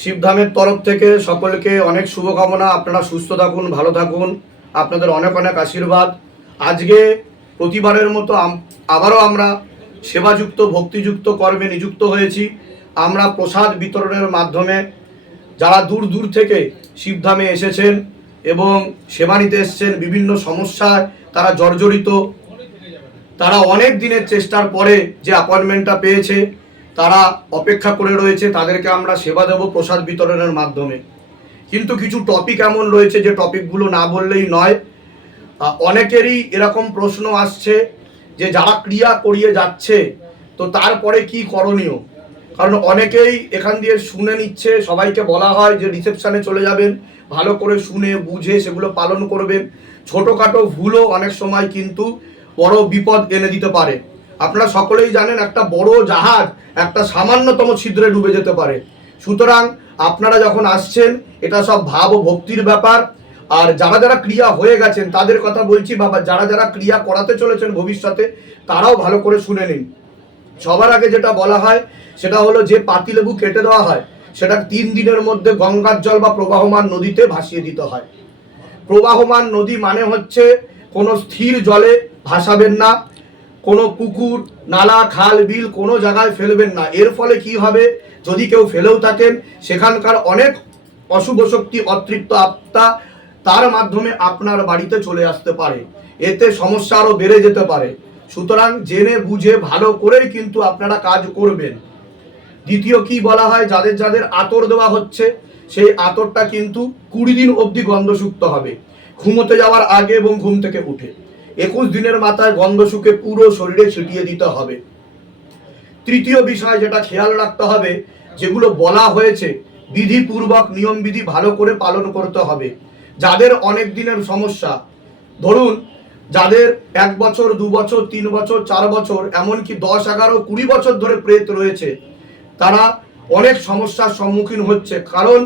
শিবধামের তরফ থেকে সকলকে অনেক শুভকামনা। আপনারা সুস্থ থাকুন, ভালো থাকুন, আপনাদের অনেক অনেক আশীর্বাদ। আজকে প্রতিবারের মতো আবারও আমরা সেবাযুক্ত ভক্তিযুক্ত কর্মে নিযুক্ত হয়েছি। আমরা প্রসাদ বিতরণের মাধ্যমে যারা দূর দূর থেকে শিবধামে এসেছেন এবং সেবা নিতে এসেছেন, বিভিন্ন সমস্যায় তারা জর্জরিত, তারা অনেক দিনের চেষ্টার পরে যে অ্যাপয়েন্টমেন্টটা পেয়েছে, তারা অপেক্ষা করে রয়েছে, তাদেরকে আমরা সেবা দেব প্রসাদ বিতরণের মাধ্যমে। কিন্তু কিছু টপিক এমন রয়েছে যে টপিকগুলো না বললেই নয়। অনেকেরই এরকম প্রশ্ন আসছে যে যারা ক্রিয়া করিয়ে যাচ্ছে তো তারপরে কি করণীয়। কারণ অনেকেই এখান দিয়ে শুনে নিচ্ছে, সবাইকে বলা হয় যে রিসেপশনে চলে যাবেন, ভালো করে শুনে বুঝে সেগুলো পালন করবেন। ছোটোখাটো ভুলও অনেক সময় কিন্তু বড় বিপদ এনে দিতে পারে। আপনারা সকলেই জানেন একটা বড় জাহাজ একটা সামান্যতম ছিদ্রে ডুবে যেতে পারে। সুতরাং আপনারা যখন আসছেন এটা সব ভাব ও ভক্তির ব্যাপার। আর যারা যারা ক্রিয়া হয়ে গেছেন তাদের কথা বলছি, বাবা যারা যারা ক্রিয়া করাতে চলেছেন ভবিষ্যতে তারাও ভালো করে শুনে নিন। সবার আগে যেটা বলা হয় সেটা হলো যে পাতিলেবু কেটে দেওয়া হয় সেটা 3 দিনের মধ্যে গঙ্গার জল বা প্রবাহমান নদীতে ভাসিয়ে দিতে হয়। প্রবাহমান নদী মানে হচ্ছে কোনো স্থির জলে ভাসাবেন না, কোনো পুকুর নালা খাল বিল কোনো জায়গায় ফেলবেন না। এর ফলে কি হবে, যদি কেউ ফেলেও থাকেন সেখানকার অনেক অশুভ শক্তি অতৃপ্ত আত্মা তার মাধ্যমে আপনার বাড়িতে চলে আসতে পারে, এতে সমস্যা আরও বেড়ে যেতে পারে। সুতরাং জেনে বুঝে ভালো করেই কিন্তু আপনারা কাজ করবেন। দ্বিতীয় কি বলা হয়, যাদের যাদের আতর দেওয়া হচ্ছে সেই আতরটা কিন্তু 20 দিন অবধি গন্ধযুক্ত হবে, ঘুমোতে যাওয়ার আগে এবং ঘুম থেকে উঠে। 21 দিনের মাথায় গন্ধ শুকে পুরো শরীরে ছিটিয়ে দিতে হবে। তৃতীয় বিষয় যেটা খেয়াল রাখতে হবে, যেগুলো বলা হয়েছে বিধিপূর্বক নিয়ম বিধি ভালো করে পালন করতে হবে। যাদের অনেক দিনের সমস্যা, ধরুন যাদের 1 বছর 2 বছর 3 বছর 4 বছর এমনকি 10 11 20 বছর ধরে প্রেত রয়েছে, তারা অনেক সমস্যার সম্মুখীন হচ্ছে। কারণ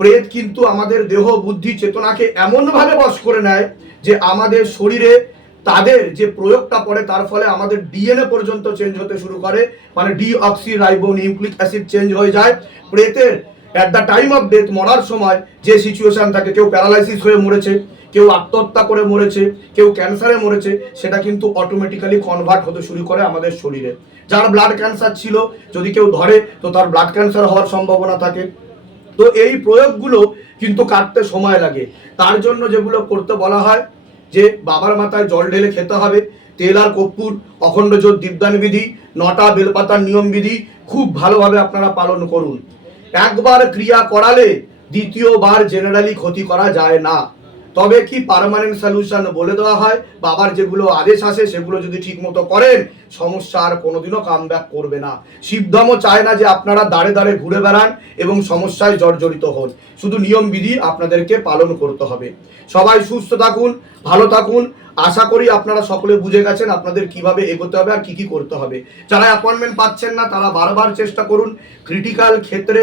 প্রেত কিন্তু আমাদের দেহ বুদ্ধি চেতনাকে এমনভাবে বশ করে নেয় যে আমাদের শরীরে তাদের যে প্রয়োগটা পড়ে তার ফলে আমাদের ডিএনএ পর্যন্ত চেঞ্জ হতে শুরু করে, মানে ডিঅক্সিরাইবো নিউক্লিক অ্যাসিড চেঞ্জ হয়ে যায়। প্রেতের at the time of death, মরার সময় যে সিচুয়েশন থাকে, কেউ প্যারালাইসিস হয়ে মরেছে, কেউ আত্মহত্যা করে মরেছে, কেউ ক্যান্সারে মরেছে, সেটা কিন্তু অটোমেটিক্যালি কনভার্ট হতে শুরু করে আমাদের শরীরে। যার ব্লাড ক্যান্সার ছিল যদি কেউ ধরে তো তার ব্লাড ক্যান্সার হওয়ার সম্ভাবনা থাকে। তো এই প্রয়োগগুলো কিন্তু কাটতে সময় লাগে। তার জন্য যেগুলো করতে বলা হয় যে বাবার মাথায় জল ঢেলে খেতে হবে, তেল আর কর্পূর, অখণ্ড জ্যোত দীপদান বিধি, 9টা বেলপাতার নিয়ম বিধি খুব ভালোভাবে আপনারা পালন করুন। একবার ক্রিয়া করালে দ্বিতীয়বার জেনারেলি ক্ষতি করা যায় না। তবে কি পার্মানেন্ট সলিউশন বলে দেওয়া হয়, বাবার যেগুলো আদেশ আসে সেগুলো যদি ঠিক মতো করেন সমস্যা আর কোনোদিনও কামব্যাক করবে না। শিবধামও চায় না যে আপনারা দাঁড়ে দাঁড়ে ঘুরে বেড়ান এবং সমস্যায় জর্জরিত হন। শুধু নিয়ম বিধি আপনাদেরকে পালন করতে হবে। সবাই সুস্থ থাকুন, ভালো থাকুন। আশা করি আপনারা সকলে বুঝে গেছেন আপনাদের কিভাবে এগোতে হবে আর কি কি করতে হবে। যারা অ্যাপয়েন্টমেন্ট পাচ্ছেন না তারা বারবার চেষ্টা করুন। ক্রিটিক্যাল ক্ষেত্রে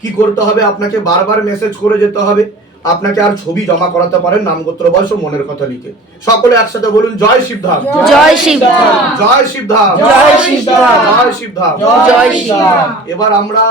কি করতে হবে, আপনাকে বারবার মেসেজ করে যেতে হবে। আপনাকে আর ছবি জমা করাতে পারেন, নাম গোত্র বয়স ও মনের কথা লিখে। সকলে একসাথে বলুন, জয় শিবধাম, জয় শিবধাম, জয় শিবধাম, জয় শিবধাম, জয় শিবধাম, জয় শিবধাম। এবার আমরা